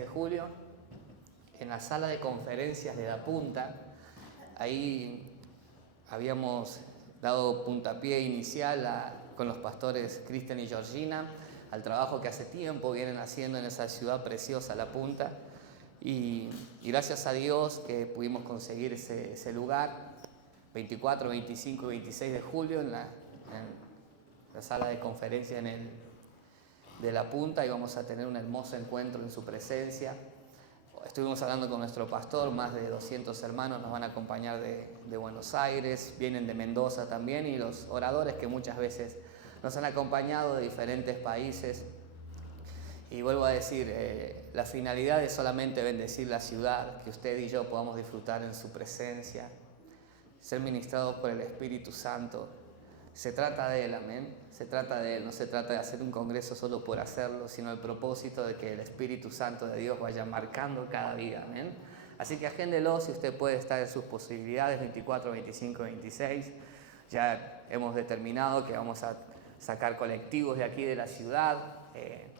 de julio, en la sala de conferencias de La Punta. Ahí habíamos dado puntapié inicial con los pastores Cristian y Georgina al trabajo que hace tiempo vienen haciendo en esa ciudad preciosa, La Punta. Y gracias a Dios que pudimos conseguir ese lugar, 24, 25 y 26 de julio en la sala de conferencias de La Punta, y vamos a tener un hermoso encuentro en su presencia. Estuvimos hablando con nuestro pastor, más de 200 hermanos nos van a acompañar de Buenos Aires, vienen de Mendoza también, y los oradores que muchas veces nos han acompañado de diferentes países. Y vuelvo a decir, la finalidad es solamente bendecir la ciudad, que usted y yo podamos disfrutar en su presencia, ser ministrados por el Espíritu Santo. Se trata de Él, amén. Se trata de Él, no se trata de hacer un congreso solo por hacerlo, sino el propósito de que el Espíritu Santo de Dios vaya marcando cada día, amén. Así que agéndelo si usted puede estar en sus posibilidades, 24, 25, 26. Ya hemos determinado que vamos a sacar colectivos de aquí de la ciudad,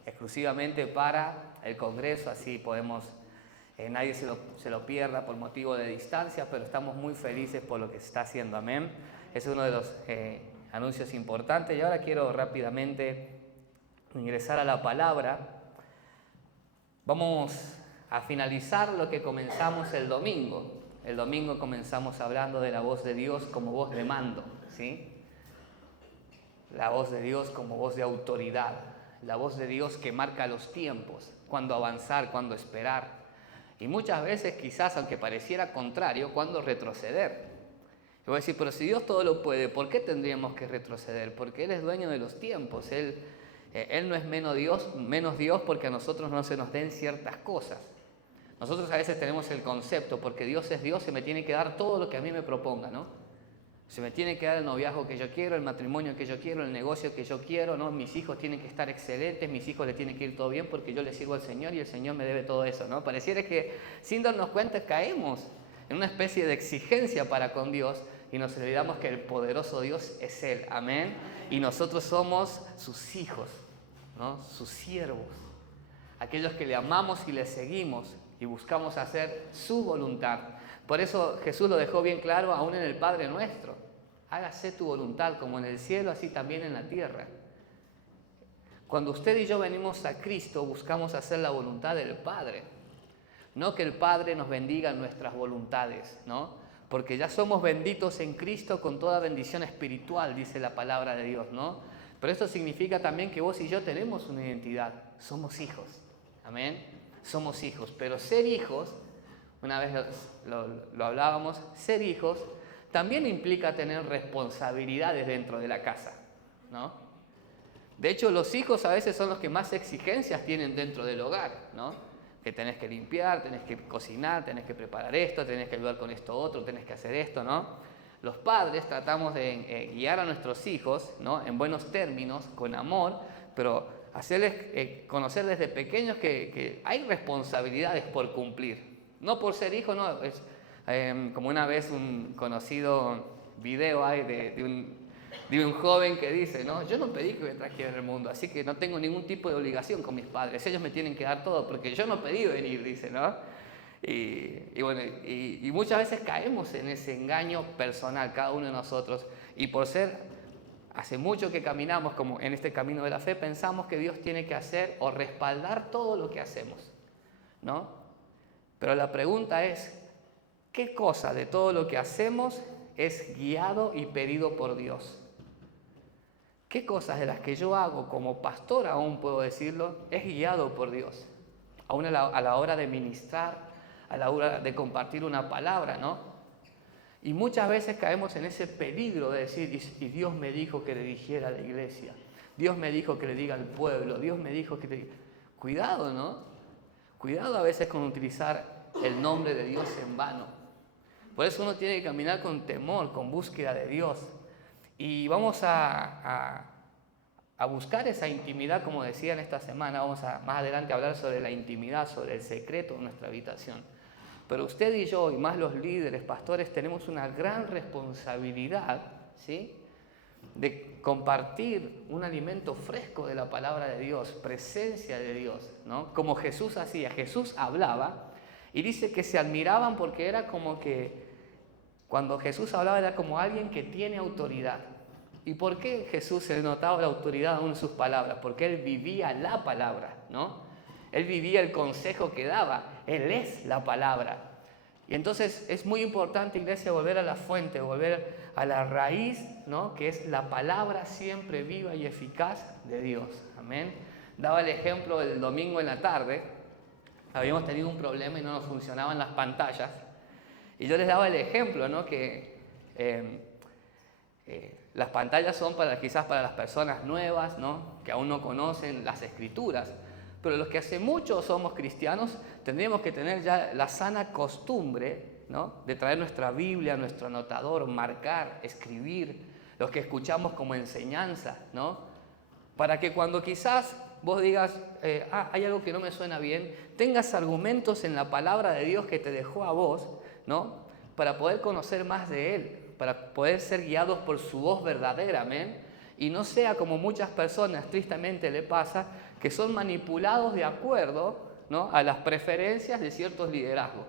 exclusivamente para el congreso, así podemos, nadie se lo pierda por motivo de distancia, pero estamos muy felices por lo que se está haciendo, amén. Es uno de los anuncios importantes. Y ahora quiero rápidamente ingresar a la palabra. Vamos a finalizar lo que comenzamos el domingo. El domingo comenzamos hablando de la voz de Dios como voz de mando, ¿sí? La voz de Dios como voz de autoridad, la voz de Dios que marca los tiempos, cuándo avanzar, cuándo esperar, y muchas veces quizás, aunque pareciera contrario, cuándo retroceder. Y voy a decir, pero si Dios todo lo puede, ¿por qué tendríamos que retroceder? Porque Él es dueño de los tiempos, Él no es menos Dios porque a nosotros no se nos den ciertas cosas. Nosotros a veces tenemos el concepto, porque Dios es Dios, se me tiene que dar todo lo que a mí me proponga, ¿no? Se me tiene que dar el noviazgo que yo quiero, el matrimonio que yo quiero, el negocio que yo quiero, ¿no? Mis hijos tienen que estar excelentes, mis hijos les tiene que ir todo bien porque yo les sirvo al Señor y el Señor me debe todo eso, ¿no? Pareciera que sin darnos cuenta caemos en una especie de exigencia para con Dios y nos olvidamos que el poderoso Dios es Él, amén. Y nosotros somos sus hijos, ¿no? Sus siervos, aquellos que le amamos y le seguimos y buscamos hacer su voluntad. Por eso Jesús lo dejó bien claro aún en el Padre Nuestro. Hágase tu voluntad como en el cielo, así también en la tierra. Cuando usted y yo venimos a Cristo, buscamos hacer la voluntad del Padre. No que el Padre nos bendiga nuestras voluntades, ¿no? Porque ya somos benditos en Cristo con toda bendición espiritual, dice la palabra de Dios, ¿no? Pero esto significa también que vos y yo tenemos una identidad. Somos hijos, amén. Somos hijos, pero ser hijos, una vez lo hablábamos, ser hijos también implica tener responsabilidades dentro de la casa, ¿no? De hecho, los hijos a veces son los que más exigencias tienen dentro del hogar, ¿no? Que tenés que limpiar, tenés que cocinar, tenés que preparar esto, tenés que ayudar con esto otro, tenés que hacer esto, ¿no? Los padres tratamos de guiar a nuestros hijos, ¿no? En buenos términos, con amor, pero hacerles conocer desde pequeños que hay responsabilidades por cumplir. No por ser hijo, no. Es, como una vez un conocido video hay de un joven que dice, ¿no? Yo no pedí que me trajeran al mundo, así que no tengo ningún tipo de obligación con mis padres. Ellos me tienen que dar todo porque yo no pedí venir, dice, ¿no? Y bueno, y muchas veces caemos en ese engaño personal, cada uno de nosotros. Y por ser... Hace mucho que caminamos como en este camino de la fe, pensamos que Dios tiene que hacer o respaldar todo lo que hacemos, ¿no? Pero la pregunta es, ¿qué cosa de todo lo que hacemos es guiado y pedido por Dios? ¿Qué cosas de las que yo hago como pastor, aún puedo decirlo, es guiado por Dios? Aún a la hora de ministrar, a la hora de compartir una palabra, ¿no? Y muchas veces caemos en ese peligro de decir, y Dios me dijo que le dijera a la iglesia, Dios me dijo que le diga al pueblo, Dios me dijo que le... Cuidado, ¿no? Cuidado a veces con utilizar el nombre de Dios en vano. Por eso uno tiene que caminar con temor, con búsqueda de Dios. Y vamos a buscar esa intimidad, como decía en esta semana, vamos a más adelante hablar sobre la intimidad, sobre el secreto de nuestra habitación. Pero usted y yo, y más los líderes, pastores, tenemos una gran responsabilidad, ¿sí? de compartir un alimento fresco de la palabra de Dios, presencia de Dios, ¿no? Como Jesús hacía. Jesús hablaba y dice que se admiraban porque era como que cuando Jesús hablaba era como alguien que tiene autoridad. ¿Y por qué Jesús se notaba la autoridad aún en sus palabras? Porque Él vivía la palabra, ¿no? Él vivía el consejo que daba. Él es la palabra. Y entonces es muy importante, iglesia, volver a la fuente, volver a la raíz, ¿no? Que es la palabra siempre viva y eficaz de Dios. Amén. Daba el ejemplo el domingo en la tarde. Habíamos tenido un problema y no nos funcionaban las pantallas. Y yo les daba el ejemplo, ¿no? Que las pantallas son quizás para las personas nuevas, ¿no? Que aún no conocen las Escrituras. Pero los que hace mucho somos cristianos, tendríamos que tener ya la sana costumbre, ¿no? De traer nuestra Biblia, nuestro anotador, marcar, escribir, los que escuchamos como enseñanza, ¿no? Para que cuando quizás vos digas, hay algo que no me suena bien, tengas argumentos en la palabra de Dios que te dejó a vos, ¿no? Para poder conocer más de Él, para poder ser guiados por su voz verdadera, amén. Y no sea como muchas personas tristemente le pasa, que son manipulados de acuerdo, ¿no? A las preferencias de ciertos liderazgos.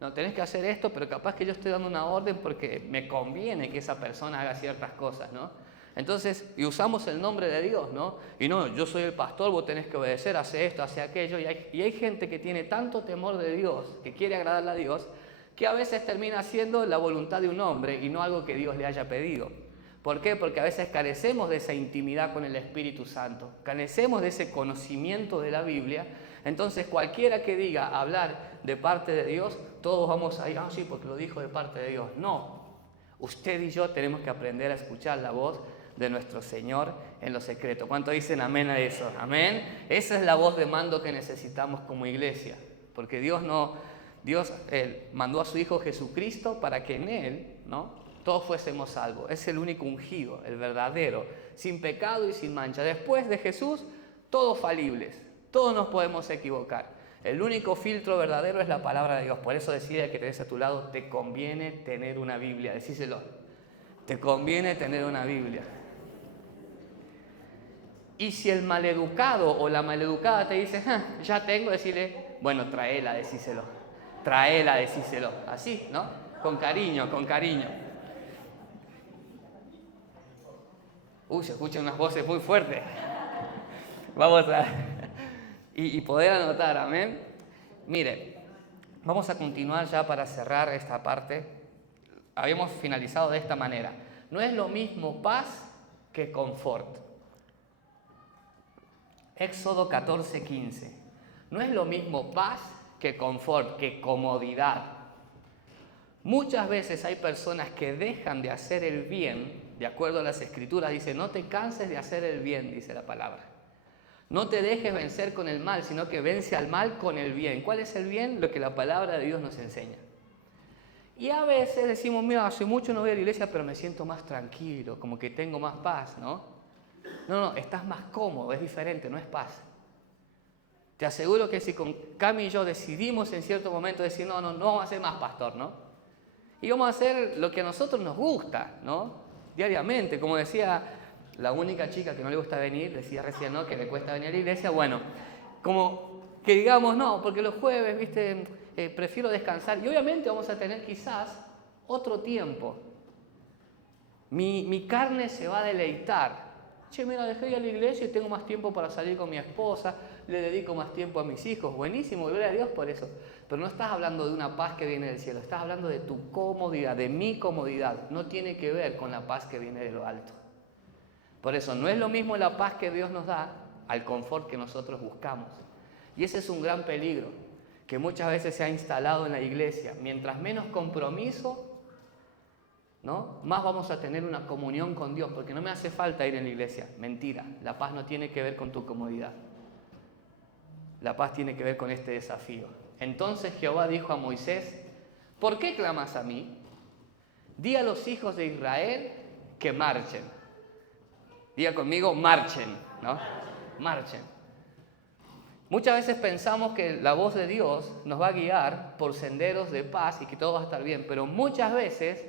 No, tenés que hacer esto, pero capaz que yo estoy dando una orden porque me conviene que esa persona haga ciertas cosas, ¿no? Entonces, y usamos el nombre de Dios, ¿no? Y no, yo soy el pastor, vos tenés que obedecer, hace esto, hace aquello. Y hay gente que tiene tanto temor de Dios, que quiere agradarle a Dios, que a veces termina haciendo la voluntad de un hombre y no algo que Dios le haya pedido. ¿Por qué? Porque a veces carecemos de esa intimidad con el Espíritu Santo, carecemos de ese conocimiento de la Biblia. Entonces cualquiera que diga hablar de parte de Dios, todos vamos a ir, sí, porque lo dijo de parte de Dios. No, usted y yo tenemos que aprender a escuchar la voz de nuestro Señor en lo secreto. ¿Cuánto dicen amén a eso? Amén. Esa es la voz de mando que necesitamos como iglesia, porque Dios mandó a su Hijo Jesucristo para que en Él, ¿no?, todos fuésemos salvos. Es el único ungido, el verdadero, sin pecado y sin mancha. Después de Jesús, todos falibles, todos nos podemos equivocar. El único filtro verdadero es la palabra de Dios. Por eso decide que tenés a tu lado, te conviene tener una Biblia. Decíselo, te conviene tener una Biblia. Y si el maleducado o la maleducada te dice, ya tengo, decirle, bueno, tráela, decíselo. Tráela, decíselo. Así, ¿no? Con cariño, con cariño. Se escuchan unas voces muy fuertes. Vamos a... y poder anotar, amén. Mire, vamos a continuar ya para cerrar esta parte. Habíamos finalizado de esta manera. No es lo mismo paz que confort. Éxodo 14:15. No es lo mismo paz que confort, que comodidad. Muchas veces hay personas que dejan de hacer el bien. De acuerdo a las Escrituras, dice, no te canses de hacer el bien, dice la palabra. No te dejes vencer con el mal, sino que vence al mal con el bien. ¿Cuál es el bien? Lo que la palabra de Dios nos enseña. Y a veces decimos, mira, hace mucho no voy a la iglesia, pero me siento más tranquilo, como que tengo más paz, ¿no? No, estás más cómodo, es diferente, no es paz. Te aseguro que si con Cami y yo decidimos en cierto momento decir, no vamos a ser más pastor, ¿no? Y vamos a hacer lo que a nosotros nos gusta, ¿no? Diariamente, como decía la única chica que no le gusta venir, decía recién, ¿no?, que le cuesta venir a la iglesia. Bueno, como que digamos, no, porque los jueves, viste, prefiero descansar. Y obviamente vamos a tener quizás otro tiempo. Mi carne se va a deleitar. Che, mira, dejé de ir a la iglesia y tengo más tiempo para salir con mi esposa, le dedico más tiempo a mis hijos. Buenísimo, gloria a Dios por eso. Pero no estás hablando de una paz que viene del cielo, estás hablando de tu comodidad, de mi comodidad. No tiene que ver con la paz que viene de lo alto. Por eso no es lo mismo la paz que Dios nos da al confort que nosotros buscamos. Y ese es un gran peligro que muchas veces se ha instalado en la iglesia. Mientras menos compromiso, ¿no?, más vamos a tener una comunión con Dios, porque no me hace falta ir en la iglesia. Mentira, la paz no tiene que ver con tu comodidad. La paz tiene que ver con este desafío. Entonces Jehová dijo a Moisés, ¿por qué clamas a mí? Di a los hijos de Israel que marchen. Diga conmigo, marchen, ¿no? Marchen. Muchas veces pensamos que la voz de Dios nos va a guiar por senderos de paz y que todo va a estar bien, pero muchas veces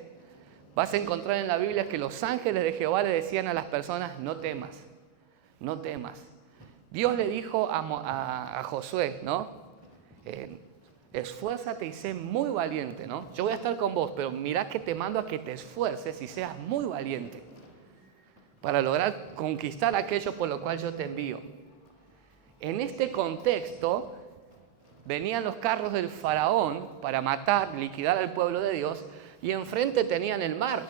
Vas a encontrar en la Biblia que los ángeles de Jehová le decían a las personas, no temas, no temas. Dios le dijo a Josué, ¿no? Esfuérzate y sé muy valiente, ¿no? Yo voy a estar con vos, pero mirá que te mando a que te esfuerces y seas muy valiente para lograr conquistar aquello por lo cual yo te envío. En este contexto, venían los carros del faraón para matar, liquidar al pueblo de Dios, y enfrente tenían el mar.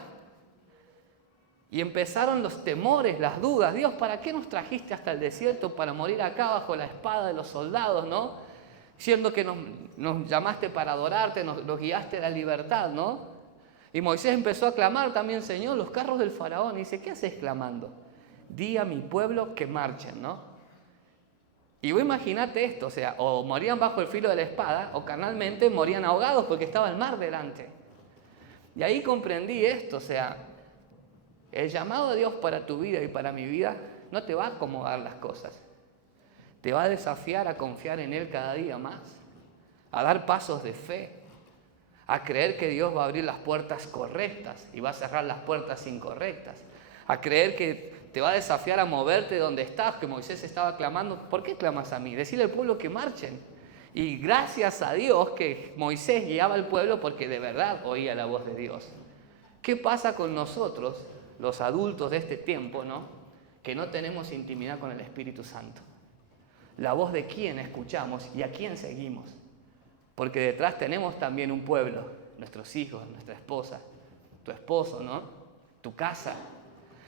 Y empezaron los temores, las dudas. Dios, ¿para qué nos trajiste hasta el desierto para morir acá bajo la espada de los soldados, ¿no? Siendo que nos llamaste para adorarte, nos guiaste a la libertad, ¿no? Y Moisés empezó a clamar también, Señor, los carros del faraón. Y dice, ¿qué haces clamando? Di a mi pueblo que marchen, ¿no? Y vos imaginate esto, o sea, o morían bajo el filo de la espada, o carnalmente morían ahogados porque estaba el mar delante. Y ahí comprendí esto, o sea, el llamado de Dios para tu vida y para mi vida no te va a acomodar las cosas. Te va a desafiar a confiar en Él cada día más, a dar pasos de fe, a creer que Dios va a abrir las puertas correctas y va a cerrar las puertas incorrectas, a creer que te va a desafiar a moverte donde estás, que Moisés estaba clamando. ¿Por qué clamas a mí? Decirle al pueblo que marchen. Y gracias a Dios que Moisés guiaba al pueblo porque de verdad oía la voz de Dios. ¿Qué pasa con nosotros, los adultos de este tiempo, ¿no? Que no tenemos intimidad con el Espíritu Santo? La voz de quién escuchamos y a quién seguimos. Porque detrás tenemos también un pueblo, nuestros hijos, nuestra esposa, tu esposo, ¿no? Tu casa.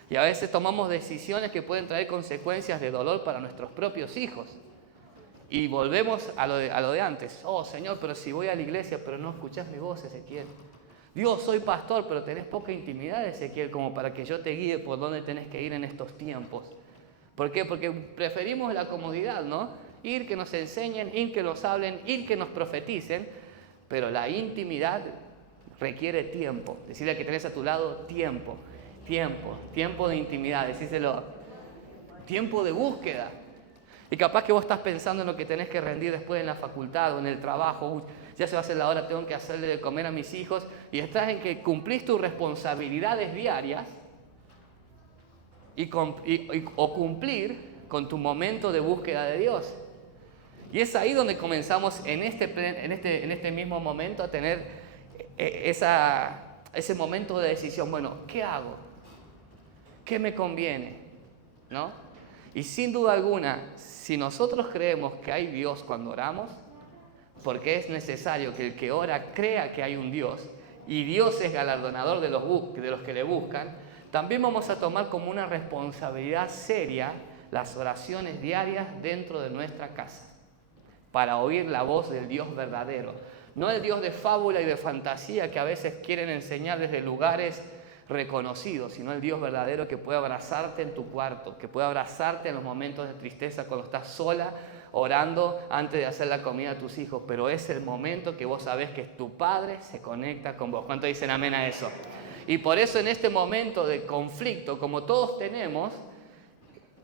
Y a veces tomamos decisiones que pueden traer consecuencias de dolor para nuestros propios hijos. Y volvemos a lo de antes. Oh, Señor, pero si voy a la iglesia, pero no escuchás mi voz, Ezequiel. Dios, soy pastor, pero tenés poca intimidad, Ezequiel, como para que yo te guíe por dónde tenés que ir en estos tiempos. ¿Por qué? Porque preferimos la comodidad, ¿no? Ir que nos enseñen, ir que nos hablen, ir que nos profeticen, pero la intimidad requiere tiempo. Decirle al que tenés a tu lado, tiempo de intimidad, decíselo, tiempo de búsqueda. Y capaz que vos estás pensando en lo que tenés que rendir después en la facultad o en el trabajo. Ya se va a hacer la hora, tengo que hacerle de comer a mis hijos. Y estás en que cumplís tus responsabilidades diarias o cumplir con tu momento de búsqueda de Dios. Y es ahí donde comenzamos en este mismo momento a tener ese momento de decisión. Bueno, ¿qué hago? ¿Qué me conviene? ¿No? Y sin duda alguna, si nosotros creemos que hay Dios cuando oramos, porque es necesario que el que ora crea que hay un Dios, y Dios es galardonador de los que le buscan, también vamos a tomar como una responsabilidad seria las oraciones diarias dentro de nuestra casa, para oír la voz del Dios verdadero, no el Dios de fábula y de fantasía que a veces quieren enseñar desde lugares reconocido, sino el Dios verdadero que puede abrazarte en tu cuarto, que puede abrazarte en los momentos de tristeza cuando estás sola orando antes de hacer la comida a tus hijos, pero es el momento que vos sabés que tu Padre se conecta con vos. ¿Cuántos dicen amén a eso? Y por eso en este momento de conflicto, como todos tenemos,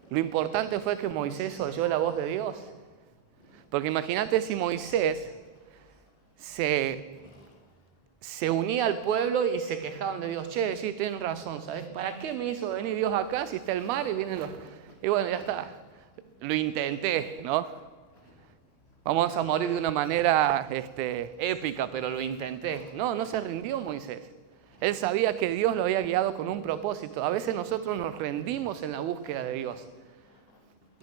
lo importante fue que Moisés oyó la voz de Dios. Porque imagínate si Moisés se unía al pueblo y se quejaban de Dios. Che, sí, tienen razón, ¿sabes? ¿Para qué me hizo venir Dios acá si está el mar y vienen los...? Y bueno, ya está. Lo intenté, ¿no? Vamos a morir de una manera épica, pero lo intenté. No se rindió Moisés. Él sabía que Dios lo había guiado con un propósito. A veces nosotros nos rendimos en la búsqueda de Dios,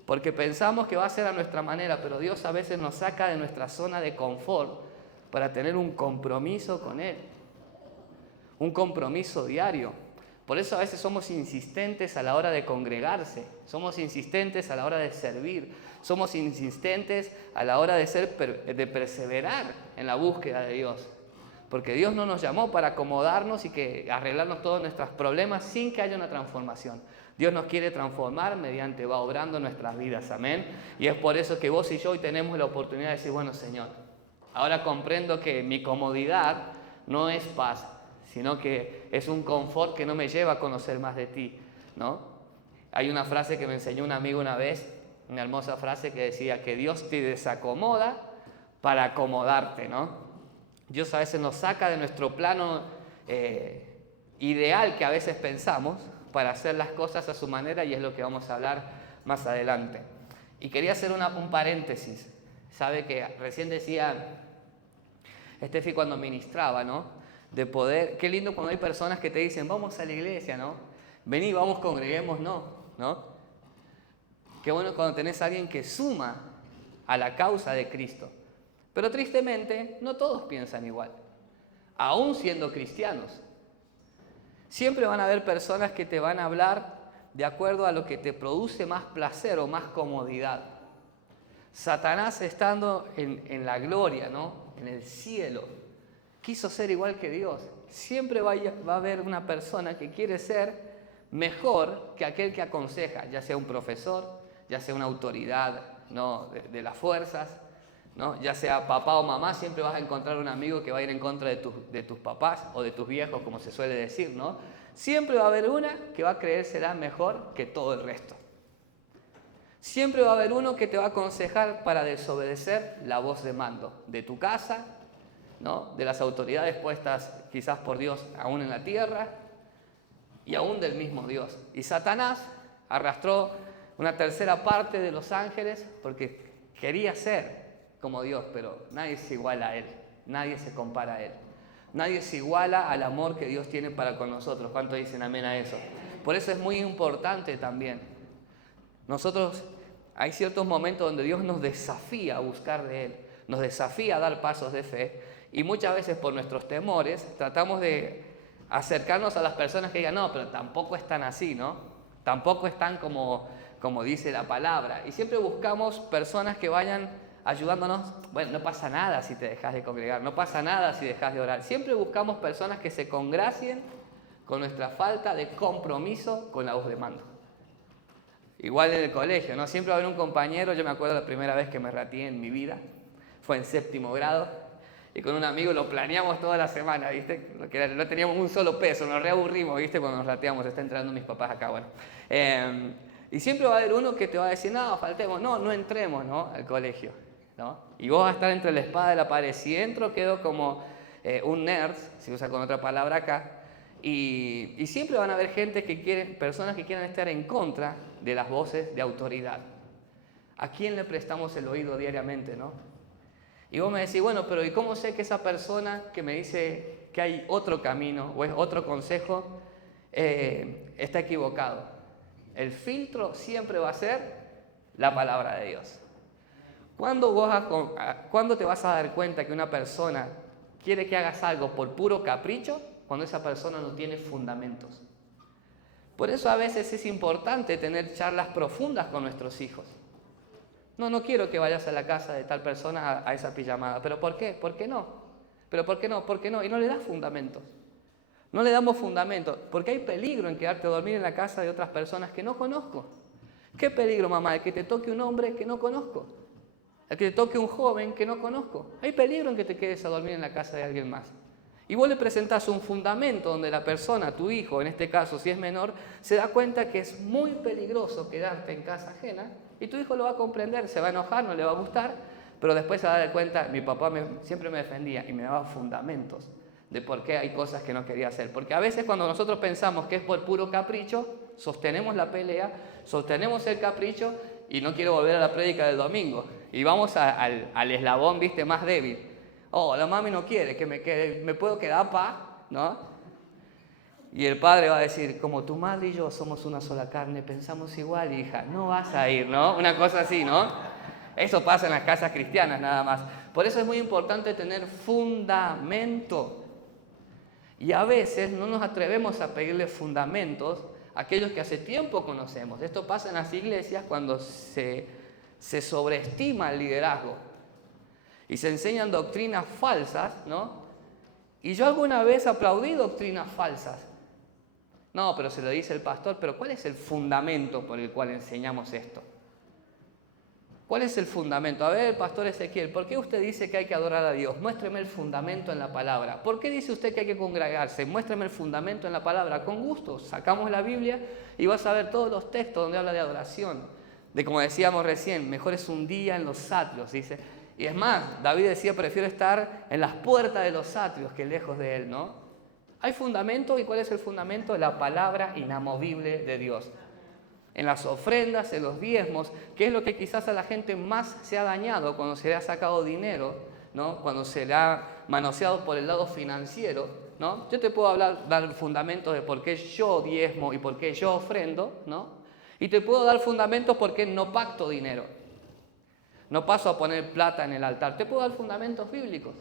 porque pensamos que va a ser a nuestra manera, pero Dios a veces nos saca de nuestra zona de confort para tener un compromiso con Él, un compromiso diario. Por eso a veces somos insistentes a la hora de congregarse, somos insistentes a la hora de servir, somos insistentes a la hora de perseverar en la búsqueda de Dios. Porque Dios no nos llamó para acomodarnos y que arreglarnos todos nuestros problemas sin que haya una transformación. Dios nos quiere transformar mediante va obrando en nuestras vidas, amén. Y es por eso que vos y yo hoy tenemos la oportunidad de decir, bueno, Señor, ahora comprendo que mi comodidad no es paz, sino que es un confort que no me lleva a conocer más de ti, ¿no? Hay una frase que me enseñó un amigo una vez, una hermosa frase que decía que Dios te desacomoda para acomodarte, ¿no? Dios a veces nos saca de nuestro plano ideal que a veces pensamos para hacer las cosas a su manera, y es lo que vamos a hablar más adelante. Y quería hacer un paréntesis. Sabe que recién decía Estefi cuando ministraba, ¿no? De poder, qué lindo cuando hay personas que te dicen, vamos a la iglesia, ¿no? Vení, vamos, congreguémonos, ¿no? Qué bueno cuando tenés a alguien que suma a la causa de Cristo. Pero tristemente, no todos piensan igual, aún siendo cristianos. Siempre van a haber personas que te van a hablar de acuerdo a lo que te produce más placer o más comodidad. Satanás, estando en la gloria, ¿no? En el cielo, quiso ser igual que Dios. Siempre va a haber una persona que quiere ser mejor que aquel que aconseja, ya sea un profesor, ya sea una autoridad, ¿no? de las fuerzas, ¿no? Ya sea papá o mamá, siempre vas a encontrar un amigo que va a ir en contra de tus papás o de tus viejos, como se suele decir, ¿no? Siempre va a haber una que va a creérsela mejor que todo el resto. Siempre va a haber uno que te va a aconsejar para desobedecer la voz de mando de tu casa, ¿no? De las autoridades puestas quizás por Dios aún en la tierra y aún del mismo Dios. Y Satanás arrastró una tercera parte de los ángeles porque quería ser como Dios, pero nadie se iguala a Él, nadie se compara a Él. Nadie se iguala al amor que Dios tiene para con nosotros. ¿Cuántos dicen amén a eso? Por eso es muy importante también. Nosotros, hay ciertos momentos donde Dios nos desafía a buscar de Él, nos desafía a dar pasos de fe, y muchas veces por nuestros temores tratamos de acercarnos a las personas que digan, no, pero tampoco están así, ¿no? Tampoco están como dice la palabra. Y siempre buscamos personas que vayan ayudándonos. Bueno, no pasa nada si te dejas de congregar, no pasa nada si dejas de orar. Siempre buscamos personas que se congracien con nuestra falta de compromiso con la voz de mando. Igual en el colegio, ¿no? Siempre va a haber un compañero. Yo me acuerdo la primera vez que me rateé en mi vida, fue en 7º grado, y con un amigo lo planeamos toda la semana, ¿viste? No teníamos un solo peso, nos reaburrimos, ¿viste? Cuando nos rateamos, está entrando mis papás acá, bueno. Y siempre va a haber uno que te va a decir, no, faltemos, no entremos, ¿no? Al colegio, ¿no? Y vos vas a estar entre la espada y la pared. Si entro, quedo como un nerd, si usa con otra palabra acá. Y siempre van a haber personas que quieran estar en contra de las voces de autoridad. ¿A quién le prestamos el oído diariamente, no? Y vos me decís, bueno, pero ¿y cómo sé que esa persona que me dice que hay otro camino o es otro consejo está equivocado? El filtro siempre va a ser la palabra de Dios. ¿Cuándo te vas a dar cuenta que una persona quiere que hagas algo por puro capricho? Cuando esa persona no tiene fundamentos. Por eso a veces es importante tener charlas profundas con nuestros hijos. No quiero que vayas a la casa de tal persona a esa pijamada. ¿Pero por qué? ¿Por qué no? ¿Pero por qué no? ¿Por qué no? Y no le das fundamentos. No le damos fundamentos. Porque hay peligro en quedarte a dormir en la casa de otras personas que no conozco. ¿Qué peligro, mamá? El que te toque un hombre que no conozco. El que te toque un joven que no conozco. Hay peligro en que te quedes a dormir en la casa de alguien más. Y vos le presentás un fundamento donde la persona, tu hijo, en este caso si es menor, se da cuenta que es muy peligroso quedarte en casa ajena, y tu hijo lo va a comprender, se va a enojar, no le va a gustar, pero después se va a dar cuenta, mi papá siempre me defendía y me daba fundamentos de por qué hay cosas que no quería hacer. Porque a veces cuando nosotros pensamos que es por puro capricho, sostenemos la pelea, sostenemos el capricho y no quiero volver a la prédica del domingo. Y vamos al eslabón, ¿viste?, más débil. Oh, la mami no quiere que me puedo quedar, ¿no? Y el padre va a decir, como tu madre y yo somos una sola carne, pensamos igual, hija, no vas a ir, ¿no? Una cosa así, ¿no? Eso pasa en las casas cristianas nada más. Por eso es muy importante tener fundamento. Y a veces no nos atrevemos a pedirle fundamentos a aquellos que hace tiempo conocemos. Esto pasa en las iglesias cuando se sobreestima el liderazgo y se enseñan doctrinas falsas, ¿no? Y yo alguna vez aplaudí doctrinas falsas. No, pero se lo dice el pastor, pero ¿cuál es el fundamento por el cual enseñamos esto? ¿Cuál es el fundamento? A ver, pastor Ezequiel, ¿por qué usted dice que hay que adorar a Dios? Muéstreme el fundamento en la palabra. ¿Por qué dice usted que hay que congregarse? Muéstreme el fundamento en la palabra. Con gusto, sacamos la Biblia y vas a ver todos los textos donde habla de adoración. De como decíamos recién, mejor es un día en los atrios, dice. Y es más, David decía, prefiero estar en las puertas de los atrios que lejos de él, ¿no? Hay fundamento, ¿y cuál es el fundamento? La palabra inamovible de Dios. En las ofrendas, en los diezmos, que es lo que quizás a la gente más se ha dañado cuando se le ha sacado dinero, ¿no? Cuando se le ha manoseado por el lado financiero, ¿no? Yo te puedo dar fundamentos de por qué yo diezmo y por qué yo ofrendo, ¿no? Y te puedo dar fundamentos por qué no pacto dinero. No paso a poner plata en el altar. Te puedo dar fundamentos bíblicos.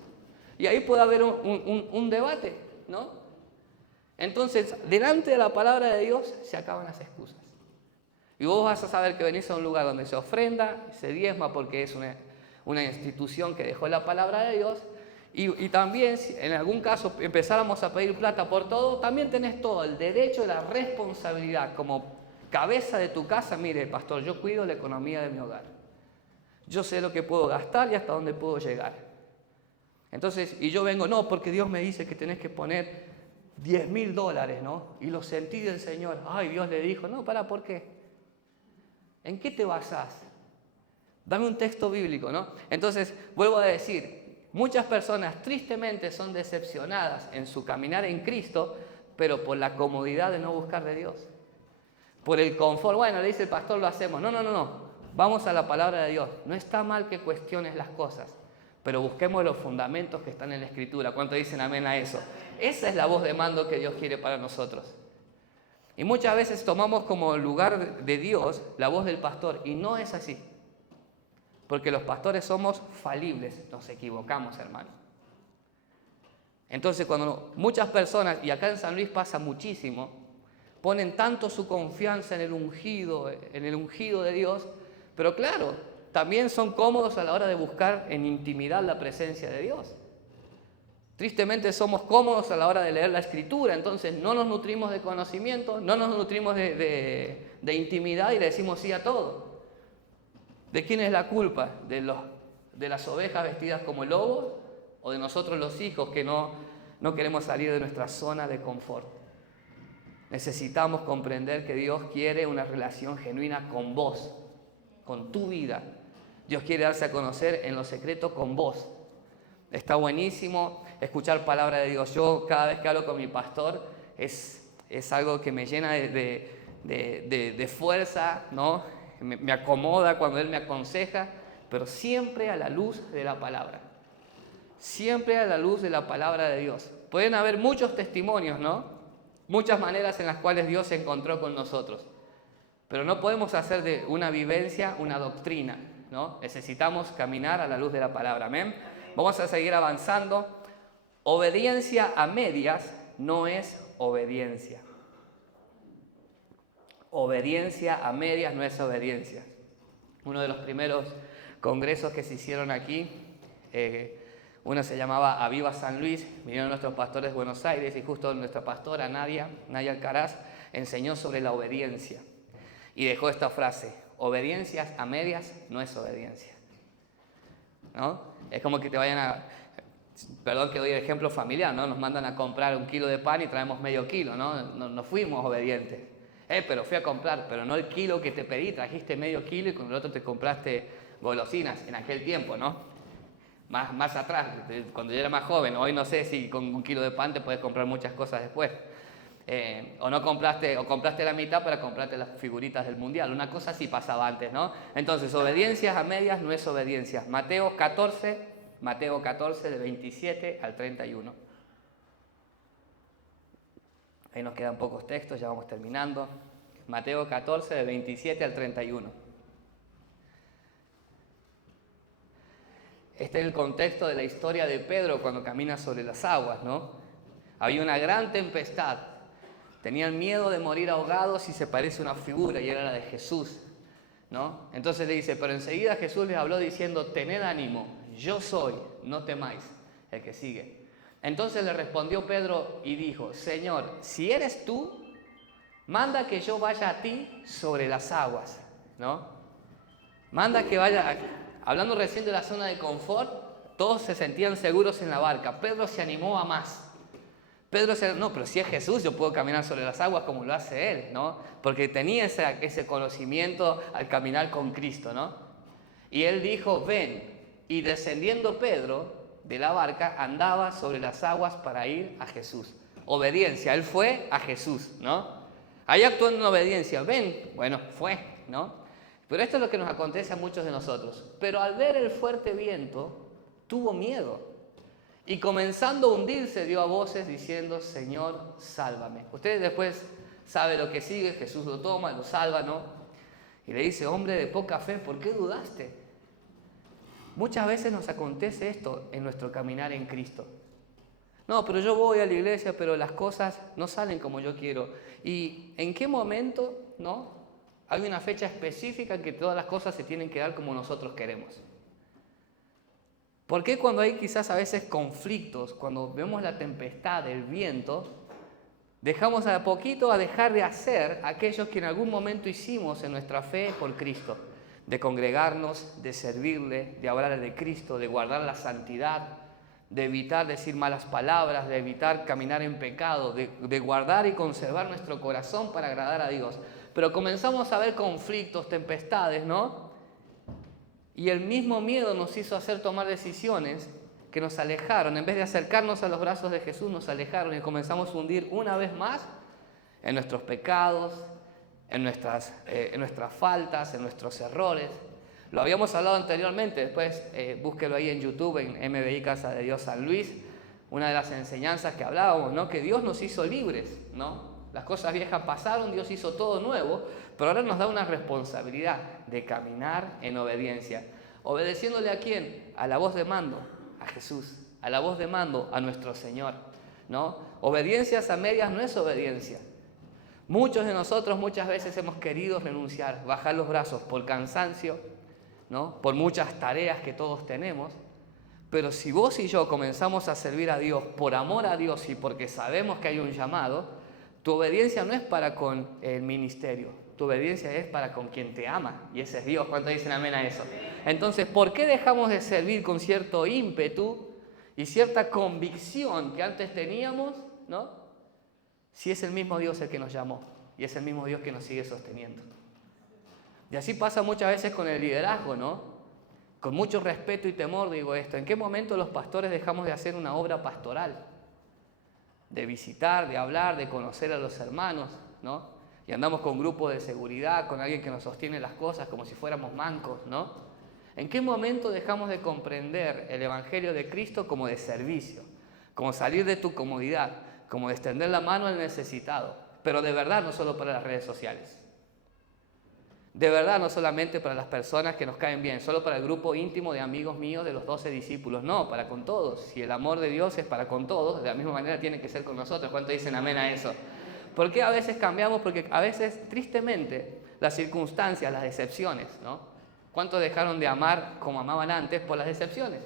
Y ahí puede haber un debate, ¿no? Entonces, delante de la palabra de Dios se acaban las excusas. Y vos vas a saber que venís a un lugar donde se ofrenda, se diezma porque es una institución que dejó la palabra de Dios. Y también, si en algún caso empezáramos a pedir plata por todo, también tenés todo el derecho y la responsabilidad como cabeza de tu casa. Mire, pastor, yo cuido la economía de mi hogar. Yo sé lo que puedo gastar y hasta dónde puedo llegar. Entonces, y yo vengo, no, porque Dios me dice que tenés que poner $10,000, ¿no? Y lo sentí del Señor. Ay, Dios le dijo, no, ¿por qué? ¿En qué te basás? Dame un texto bíblico, ¿no? Entonces, vuelvo a decir, muchas personas tristemente son decepcionadas en su caminar en Cristo, pero por la comodidad de no buscar de Dios. Por el confort, bueno, le dice el pastor, lo hacemos. No. Vamos a la palabra de Dios. No está mal que cuestiones las cosas, pero busquemos los fundamentos que están en la Escritura. ¿Cuántos dicen amén a eso? Esa es la voz de mando que Dios quiere para nosotros. Y muchas veces tomamos como lugar de Dios la voz del pastor, y no es así. Porque los pastores somos falibles, nos equivocamos, hermano. Entonces, cuando muchas personas, y acá en San Luis pasa muchísimo, ponen tanto su confianza en el ungido de Dios, pero claro, también son cómodos a la hora de buscar en intimidad la presencia de Dios. Tristemente somos cómodos a la hora de leer la Escritura, entonces no nos nutrimos de conocimiento, no nos nutrimos de intimidad y le decimos sí a todo. ¿De quién es la culpa? ¿De las ovejas vestidas como lobos o de nosotros los hijos que no queremos salir de nuestra zona de confort? Necesitamos comprender que Dios quiere una relación genuina con vos, con tu vida. Dios quiere darse a conocer en lo secreto con vos. Está buenísimo escuchar palabra de Dios. Yo cada vez que hablo con mi pastor es algo que me llena de fuerza, ¿no? Me acomoda cuando él me aconseja, pero siempre a la luz de la palabra. Siempre a la luz de la palabra de Dios. Pueden haber muchos testimonios, ¿no? Muchas maneras en las cuales Dios se encontró con nosotros. Pero no podemos hacer de una vivencia una doctrina, ¿no? Necesitamos caminar a la luz de la palabra. Amén. Vamos a seguir avanzando. Obediencia a medias no es obediencia. Obediencia a medias no es obediencia. Uno de los primeros congresos que se hicieron aquí, uno se llamaba Aviva San Luis, vinieron nuestros pastores de Buenos Aires y justo nuestra pastora Nadia Alcaraz enseñó sobre la obediencia y dejó esta frase: obediencias a medias no es obediencia, ¿no? Es como que te vayan a... Perdón que doy el ejemplo familiar, ¿no? Nos mandan a comprar 1 kilo de pan y traemos medio kilo, ¿no? No fuimos obedientes. Pero fui a comprar, pero no el kilo que te pedí, trajiste medio kilo y con el otro te compraste golosinas en aquel tiempo, ¿no? Más atrás, cuando yo era más joven. Hoy no sé si con 1 kilo de pan te puedes comprar muchas cosas después. O compraste la mitad para comprarte las figuritas del mundial. Una cosa así pasaba antes, ¿no? Entonces, obediencias a medias no es obediencia. Mateo 14, de 27 al 31. Ahí nos quedan pocos textos, ya vamos terminando. Mateo 14, de 27 al 31. Este es el contexto de la historia de Pedro cuando camina sobre las aguas, ¿no? Había una gran tempestad. Tenían miedo de morir ahogados y se parece una figura y era la de Jesús, ¿no? Entonces le dice, pero enseguida Jesús les habló diciendo, tened ánimo, yo soy, no temáis. El que sigue. Entonces le respondió Pedro y dijo, Señor, si eres tú, manda que yo vaya a ti sobre las aguas, ¿no? Manda que vaya, hablando recién de la zona de confort, todos se sentían seguros en la barca. Pedro se animó a más. No, pero si es Jesús, yo puedo caminar sobre las aguas como lo hace Él, ¿no? Porque tenía ese conocimiento al caminar con Cristo, ¿no? Y Él dijo, ven. Y descendiendo Pedro de la barca, andaba sobre las aguas para ir a Jesús. obediencia. Él fue a Jesús, ¿no? Ahí actuó en obediencia. Ven, bueno, fue, ¿no? Pero esto es lo que nos acontece a muchos de nosotros. Pero al ver el fuerte viento, tuvo miedo. Y comenzando a hundirse, dio a voces diciendo, Señor, sálvame. Ustedes después saben lo que sigue. Jesús lo toma, lo salva, ¿no? Y le dice, hombre de poca fe, ¿por qué dudaste? Muchas veces nos acontece esto en nuestro caminar en Cristo. No, pero yo voy a la iglesia, pero las cosas no salen como yo quiero. ¿Y en qué momento, no? Hay una fecha específica en que todas las cosas se tienen que dar como nosotros queremos. ¿Por qué cuando hay quizás a veces conflictos, cuando vemos la tempestad, el viento, dejamos a poquito a dejar de hacer aquellos que en algún momento hicimos en nuestra fe por Cristo? De congregarnos, de servirle, de hablar de Cristo, de guardar la santidad, de evitar decir malas palabras, de evitar caminar en pecado, de guardar y conservar nuestro corazón para agradar a Dios. Pero comenzamos a ver conflictos, tempestades, ¿no? Y el mismo miedo nos hizo hacer tomar decisiones que nos alejaron. En vez de acercarnos a los brazos de Jesús, nos alejaron y comenzamos a hundir una vez más en nuestros pecados, en nuestras faltas, en nuestros errores. Lo habíamos hablado anteriormente, después búsquelo ahí en YouTube, en MBI Casa de Dios San Luis. Una de las enseñanzas que hablábamos, ¿no? Que Dios nos hizo libres, ¿no? Las cosas viejas pasaron, Dios hizo todo nuevo, pero ahora nos da una responsabilidad de caminar en obediencia. ¿Obedeciéndole a quién? A la voz de mando, a Jesús. A la voz de mando, a nuestro Señor, ¿no? Obediencias a medias no es obediencia. Muchos de nosotros muchas veces hemos querido renunciar, bajar los brazos por cansancio, ¿no? Por muchas tareas que todos tenemos. Pero si vos y yo comenzamos a servir a Dios por amor a Dios y porque sabemos que hay un llamado, tu obediencia no es para con el ministerio, tu obediencia es para con quien te ama, y ese es Dios. ¿Cuántos dicen amén a eso? Entonces, ¿por qué dejamos de servir con cierto ímpetu y cierta convicción que antes teníamos, ¿no? Si es el mismo Dios el que nos llamó y es el mismo Dios que nos sigue sosteniendo. Y así pasa muchas veces con el liderazgo, ¿no? Con mucho respeto y temor digo esto. ¿En qué momento los pastores dejamos de hacer una obra pastoral? De visitar, de hablar, de conocer a los hermanos, ¿no? Y andamos con grupos de seguridad, con alguien que nos sostiene las cosas como si fuéramos mancos, ¿no? ¿En qué momento dejamos de comprender el Evangelio de Cristo como de servicio? Como salir de tu comodidad, como de extender la mano al necesitado. Pero de verdad, no solo para las redes sociales. De verdad, no solamente para las personas que nos caen bien, solo para el grupo íntimo de amigos míos de los 12 discípulos. No, para con todos. Si el amor de Dios es para con todos, de la misma manera tiene que ser con nosotros. ¿Cuántos dicen amén a eso? ¿Por qué a veces cambiamos? Porque a veces, tristemente, las circunstancias, las decepciones, ¿no? ¿Cuántos dejaron de amar como amaban antes por las decepciones?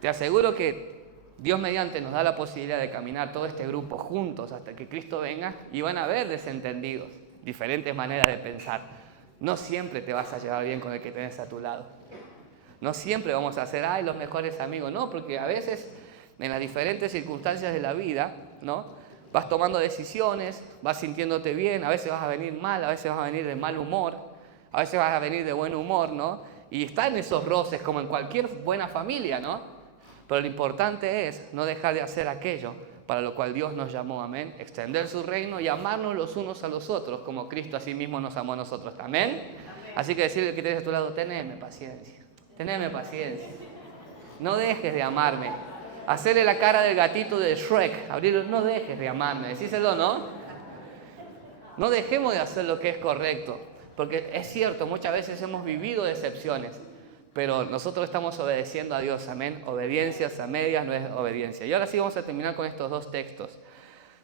Te aseguro que Dios mediante nos da la posibilidad de caminar todo este grupo juntos hasta que Cristo venga y van a haber desentendidos, diferentes maneras de pensar. No siempre te vas a llevar bien con el que tenés a tu lado. No siempre vamos a ser los mejores amigos. No, porque a veces en las diferentes circunstancias de la vida, ¿no? Vas tomando decisiones, vas sintiéndote bien, a veces vas a venir mal, a veces vas a venir de mal humor, a veces vas a venir de buen humor, ¿no? Y están esos roces como en cualquier buena familia, ¿no? Pero lo importante es no dejar de hacer aquello para lo cual Dios nos llamó, amén. Extender su reino y amarnos los unos a los otros, como Cristo así mismo nos amó a nosotros, amén. Así que decirle que tienes a tu lado, teneme paciencia, no dejes de amarme. Hacerle la cara del gatito de Shrek, abrirlo, no dejes de amarme, decíselo, ¿no? No dejemos de hacer lo que es correcto, porque es cierto, muchas veces hemos vivido decepciones, pero nosotros estamos obedeciendo a Dios, amén. Obediencias a medias no es obediencia. Y ahora sí vamos a terminar con estos dos textos.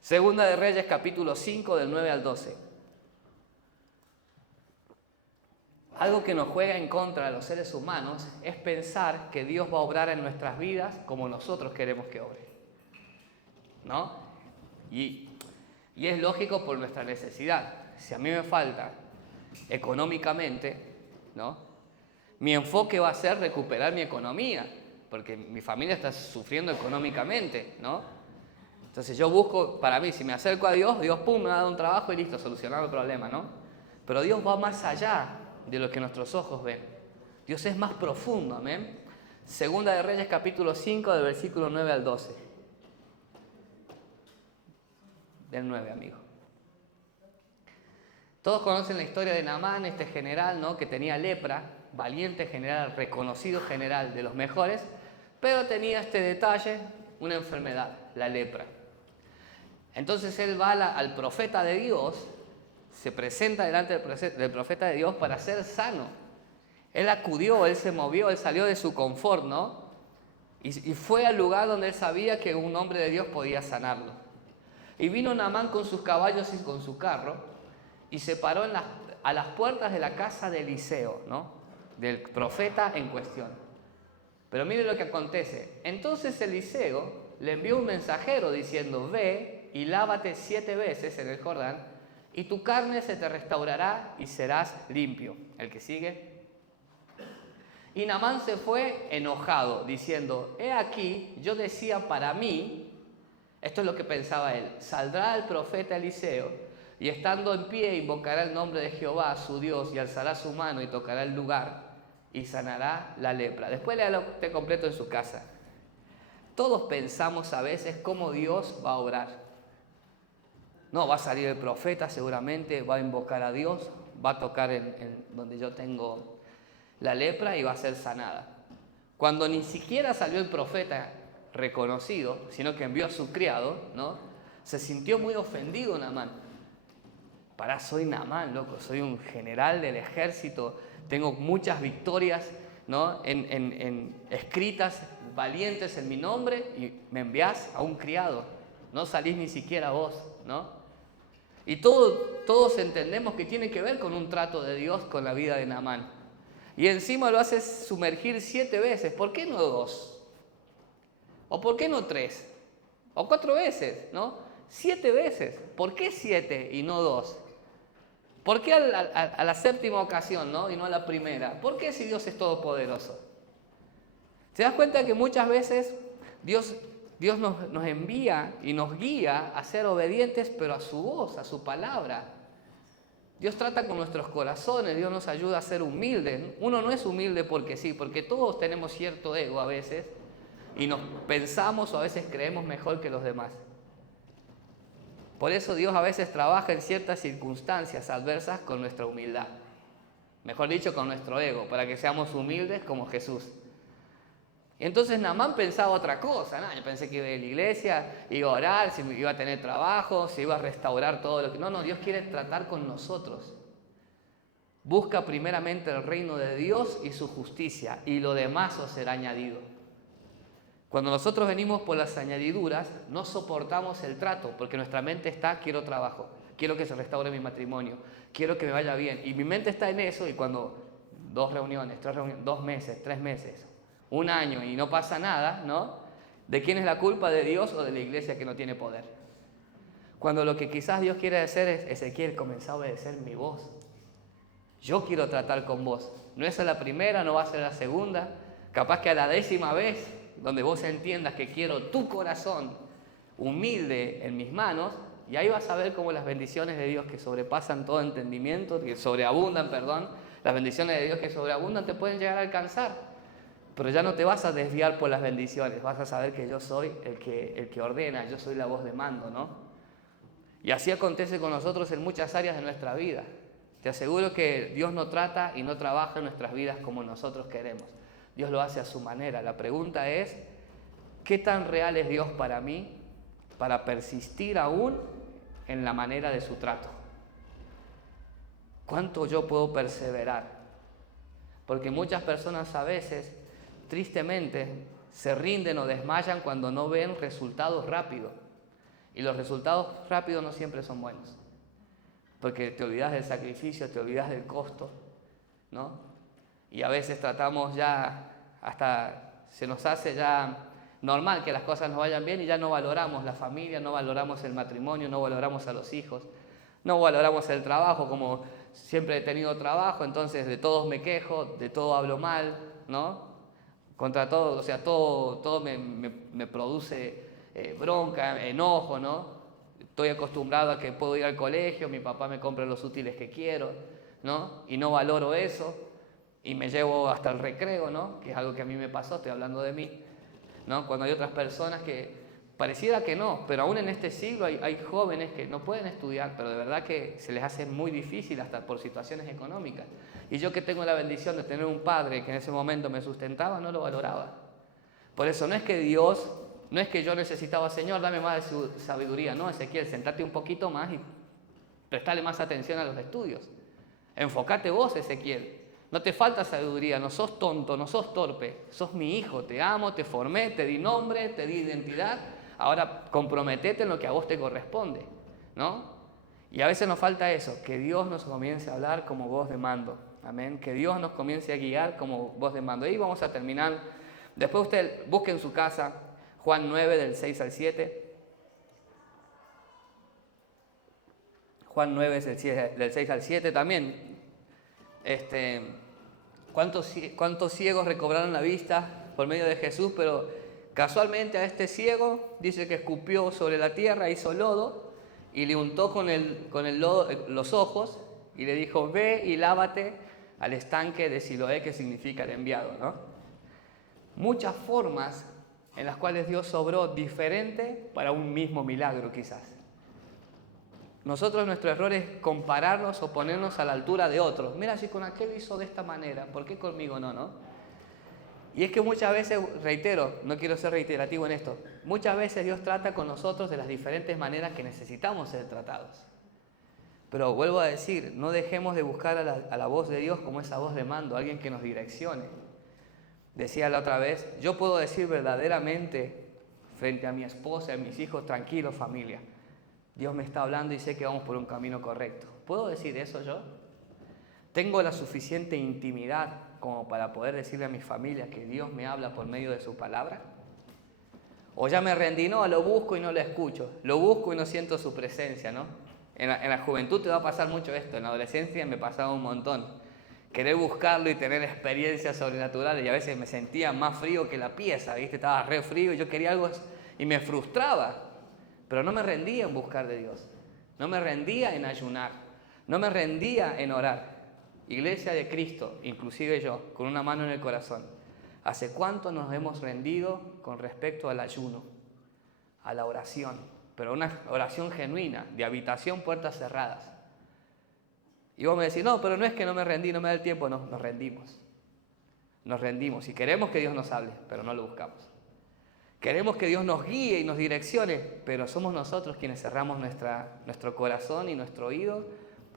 Segunda de Reyes, capítulo 5, del 9 al 12. Algo que nos juega en contra de los seres humanos es pensar que Dios va a obrar en nuestras vidas como nosotros queremos que obre, ¿no? Y es lógico por nuestra necesidad. Si a mí me falta económicamente, ¿no? Mi enfoque va a ser recuperar mi economía, porque mi familia está sufriendo económicamente, ¿no? Entonces yo busco, para mí, si me acerco a Dios, Dios pum, me va a dar un trabajo y listo, solucionado el problema, ¿no? Pero Dios va más allá de lo que nuestros ojos ven. Dios es más profundo, amén. Segunda de Reyes, capítulo 5, del versículo 9 al 12. del 9, amigo. Todos conocen la historia de Naamán, este general, ¿no?, que tenía lepra, valiente general, reconocido general, de los mejores, pero tenía este detalle, una enfermedad, la lepra. Entonces él va al profeta de Dios, se presenta delante del profeta de Dios para ser sano. Él acudió, él se movió, él salió de su confort, ¿no? Y fue al lugar donde él sabía que un hombre de Dios podía sanarlo. Y vino Naamán con sus caballos y con su carro, y se paró a las puertas de la casa de Eliseo, ¿no?, del profeta en cuestión. Pero mire lo que acontece. Entonces Eliseo le envió un mensajero diciendo: ve y lávate 7 veces en el Jordán, y tu carne se te restaurará y serás limpio. El que sigue. Y Naamán se fue enojado, diciendo: he aquí, yo decía para mí, esto es lo que pensaba él, saldrá el profeta Eliseo, y estando en pie invocará el nombre de Jehová, su Dios, y alzará su mano y tocará el lugar, y sanará la lepra. Después léalo usted completo en su casa. Todos pensamos a veces cómo Dios va a obrar. No, va a salir el profeta seguramente, va a invocar a Dios, va a tocar en donde yo tengo la lepra y va a ser sanada. Cuando ni siquiera salió el profeta reconocido, sino que envió a su criado, ¿no?, se sintió muy ofendido Naamán. Pará, soy Naamán, loco, soy un general del ejército, tengo muchas victorias, ¿no?, escritas, valientes en mi nombre, y me enviás a un criado, no salís ni siquiera vos, ¿no? Y todos entendemos que tiene que ver con un trato de Dios con la vida de Naamán. Y encima lo hace sumergir 7 veces, ¿por qué no 2? ¿O por qué no 3? ¿O 4 veces, no? 7 veces, ¿por qué 7 y no 2? ¿Por qué a la 7ª ocasión, ¿no?, y no a la primera? ¿Por qué si Dios es todopoderoso? ¿Te das cuenta que muchas veces Dios nos envía y nos guía a ser obedientes, pero a su voz, a su palabra? Dios trata con nuestros corazones, Dios nos ayuda a ser humildes. Uno no es humilde porque sí, porque todos tenemos cierto ego a veces y nos pensamos o a veces creemos mejor que los demás. Por eso Dios a veces trabaja en ciertas circunstancias adversas con nuestra humildad. Mejor dicho, con nuestro ego, para que seamos humildes como Jesús. Y entonces Naamán pensaba otra cosa, ¿no? Yo pensé que iba a ir a la iglesia, iba a orar, si iba a tener trabajo, si iba a restaurar todo lo que... No, Dios quiere tratar con nosotros. Busca primeramente el reino de Dios y su justicia, y lo demás os será añadido. Cuando nosotros venimos por las añadiduras, no soportamos el trato, porque nuestra mente está: quiero trabajo, quiero que se restaure mi matrimonio, quiero que me vaya bien. Y mi mente está en eso, y cuando 2 reuniones, 3 reuniones, 2 meses, 3 meses, 1 año y no pasa nada, ¿no? ¿De quién es la culpa? ¿De Dios o de la iglesia que no tiene poder? Cuando lo que quizás Dios quiere hacer es: Ezequiel, comenzá a obedecer mi voz. Yo quiero tratar con vos. No es a la primera, no va a ser la segunda. Capaz que a la 10ª vez, donde vos entiendas que quiero tu corazón humilde en mis manos, y ahí vas a ver cómo las bendiciones de Dios que sobrepasan todo entendimiento, que sobreabundan, las bendiciones de Dios que sobreabundan te pueden llegar a alcanzar. Pero ya no te vas a desviar por las bendiciones, vas a saber que yo soy el que ordena, yo soy la voz de mando, ¿no? Y así acontece con nosotros en muchas áreas de nuestra vida. Te aseguro que Dios no trata y no trabaja en nuestras vidas como nosotros queremos. Dios lo hace a su manera. La pregunta es: ¿qué tan real es Dios para mí para persistir aún en la manera de su trato? ¿Cuánto yo puedo perseverar? Porque muchas personas a veces, tristemente, se rinden o desmayan cuando no ven resultados rápidos. Y los resultados rápidos no siempre son buenos. Porque te olvidas del sacrificio, te olvidas del costo, ¿no? Y a veces tratamos ya, hasta se nos hace ya normal que las cosas nos vayan bien y ya no valoramos la familia, no valoramos el matrimonio, no valoramos a los hijos, no valoramos el trabajo. Como siempre he tenido trabajo, entonces de todos me quejo, de todo hablo mal, ¿no? Contra todo, o sea, todo me produce bronca, enojo, ¿no? Estoy acostumbrado a que puedo ir al colegio, mi papá me compra los útiles que quiero, ¿no? Y no valoro eso. Y me llevo hasta el recreo, ¿no? Que es algo que a mí me pasó, estoy hablando de mí, ¿no? Cuando hay otras personas que Pareciera que no, pero aún en este siglo hay jóvenes que no pueden estudiar, pero de verdad que se les hace muy difícil hasta por situaciones económicas. Y yo que tengo la bendición de tener un padre que en ese momento me sustentaba, no lo valoraba. Por eso no es que yo necesitaba, Señor, dame más de su sabiduría. No, Ezequiel, sentate un poquito más y prestale más atención a los estudios. Enfócate vos, Ezequiel. No te falta sabiduría, no sos tonto, no sos torpe. Sos mi hijo, te amo, te formé, te di nombre, te di identidad. Ahora comprometete en lo que a vos te corresponde, ¿no? Y a veces nos falta eso, que Dios nos comience a hablar como voz de mando. Amén. Que Dios nos comience a guiar como voz de mando. Y vamos a terminar. Después usted busque en su casa Juan 9 del 6 al 7. Juan 9 del 6 al 7 también. ¿Cuántos ciegos recobraron la vista por medio de Jesús? Pero casualmente a este ciego dice que escupió sobre la tierra, hizo lodo y le untó con el lodo los ojos y le dijo: ve y lávate al estanque de Siloé, que significa el enviado, ¿no? Muchas formas en las cuales Dios obró diferente para un mismo milagro quizás. Nosotros, nuestro error es compararnos o ponernos a la altura de otros. Mira, si con aquel hizo de esta manera, ¿por qué conmigo no? Y es que muchas veces, reitero, no quiero ser reiterativo en esto, muchas veces Dios trata con nosotros de las diferentes maneras que necesitamos ser tratados. Pero vuelvo a decir, no dejemos de buscar a la voz de Dios como esa voz de mando, alguien que nos direccione. Decía la otra vez, yo puedo decir verdaderamente frente a mi esposa y a mis hijos: tranquilo, familia, Dios me está hablando y sé que vamos por un camino correcto. ¿Puedo decir eso yo? ¿Tengo la suficiente intimidad como para poder decirle a mi familia que Dios me habla por medio de su palabra? ¿O ya me rendí? No, lo busco y no lo escucho, lo busco y no siento su presencia, ¿no? En la juventud te va a pasar mucho esto, en la adolescencia me pasaba un montón. Querer buscarlo y tener experiencias sobrenaturales, y a veces me sentía más frío que la pieza, ¿viste? Estaba re frío y yo quería algo y me frustraba. Pero no me rendía en buscar de Dios, no me rendía en ayunar, no me rendía en orar. Iglesia de Cristo, inclusive yo, con una mano en el corazón, ¿hace cuánto nos hemos rendido con respecto al ayuno, a la oración? Pero una oración genuina, de habitación, puertas cerradas. Y vos me decís: no, pero no es que no me rendí, no me da el tiempo. No, nos rendimos. Nos rendimos y queremos que Dios nos hable, pero no lo buscamos. Queremos que Dios nos guíe y nos direccione, pero somos nosotros quienes cerramos nuestro corazón y nuestro oído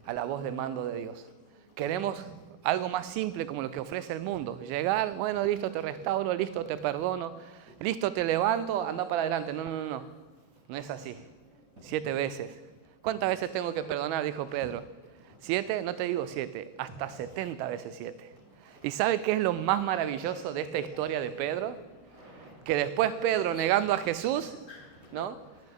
a la voz de mando de Dios. Queremos algo más simple como lo que ofrece el mundo. Llegar, bueno, listo, te restauro, listo, te perdono, listo, te levanto, anda para adelante. No. No es así. 7 veces. ¿Cuántas veces tengo que perdonar?, dijo Pedro. 7, no te digo 7, hasta 70 veces 7. ¿Y sabe qué es lo más maravilloso de esta historia de Pedro? Que después Pedro, negando a Jesús, ¿no?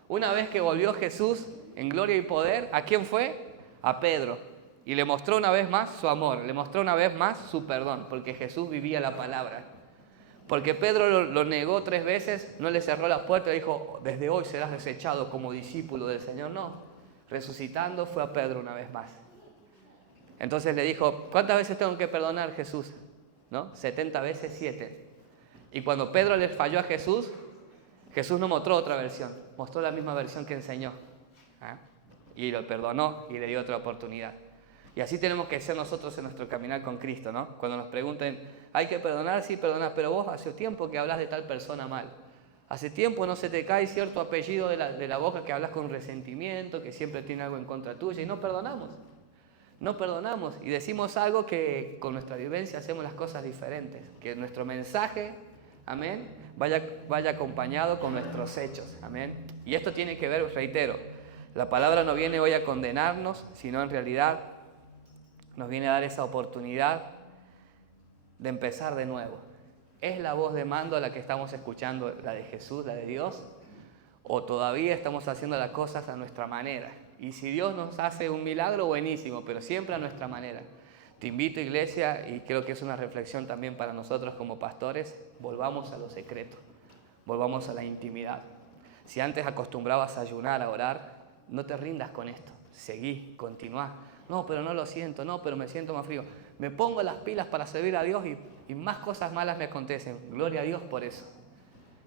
Una vez que volvió Jesús en gloria y poder, ¿a quién fue? A Pedro. Y le mostró una vez más su amor, le mostró una vez más su perdón, porque Jesús vivía la palabra. Porque Pedro lo negó 3 veces, no le cerró la puerta y dijo: desde hoy serás desechado como discípulo del Señor. No, resucitando fue a Pedro una vez más. Entonces le dijo: ¿cuántas veces tengo que perdonar, Jesús? ¿No? 70 veces 7. Y cuando Pedro le falló a Jesús, Jesús no mostró otra versión, mostró la misma versión que enseñó. Y lo perdonó y le dio otra oportunidad. Y así tenemos que ser nosotros en nuestro caminar con Cristo, ¿no? Cuando nos pregunten: ¿hay que perdonar? Sí, perdonar, pero vos hace tiempo que hablas de tal persona mal. Hace tiempo no se te cae cierto apellido de la boca, que hablas con resentimiento, que siempre tiene algo en contra tuya, y no perdonamos. No perdonamos y decimos algo que con nuestra vivencia hacemos las cosas diferentes. Que nuestro mensaje, amén, vaya acompañado con nuestros hechos, amén. Y esto tiene que ver, reitero, la palabra no viene hoy a condenarnos, sino en realidad nos viene a dar esa oportunidad de empezar de nuevo. ¿Es la voz de mando la que estamos escuchando, la de Jesús, la de Dios? ¿O todavía estamos haciendo las cosas a nuestra manera? Y si Dios nos hace un milagro, buenísimo, pero siempre a nuestra manera. Te invito, iglesia, y creo que es una reflexión también para nosotros como pastores: volvamos a lo secreto, volvamos a la intimidad. Si antes acostumbrabas a ayunar, a orar, no te rindas con esto. Seguí, continuá. No, pero no lo siento, no, pero me siento más frío. Me pongo las pilas para servir a Dios y más cosas malas me acontecen. Gloria a Dios por eso.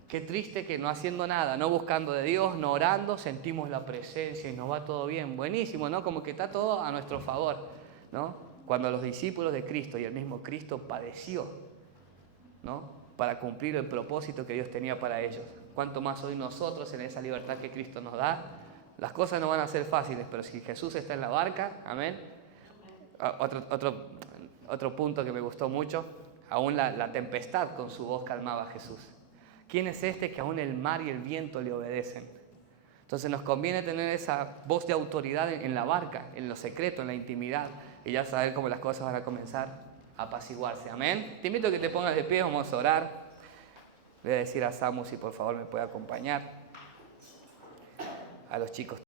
Qué triste que no haciendo nada, no buscando de Dios, no orando, sentimos la presencia y nos va todo bien. Buenísimo, ¿no? Como que está todo a nuestro favor, ¿no? Cuando los discípulos de Cristo y el mismo Cristo padeció, ¿no? Para cumplir el propósito que Dios tenía para ellos. Cuanto más hoy nosotros en esa libertad que Cristo nos da, las cosas no van a ser fáciles, pero si Jesús está en la barca, amén. Otro punto que me gustó mucho, aún la tempestad con su voz calmaba a Jesús. ¿Quién es este que aún el mar y el viento le obedecen? Entonces nos conviene tener esa voz de autoridad en la barca, en lo secreto, en la intimidad, y ya saber cómo las cosas van a comenzar a apaciguarse. Amén. Te invito a que te pongas de pie, vamos a orar. Voy a decir a Samu si por favor me puede acompañar. A los chicos.